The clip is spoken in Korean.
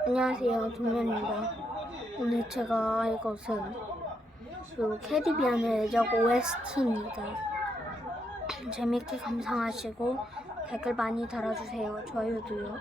안녕하세요, 동현입니다. 오늘 제가 할 것은 그 캐리비안의 애적 OST입니다. 재밌게 감상하시고 댓글 많이 달아주세요. 좋아요도요.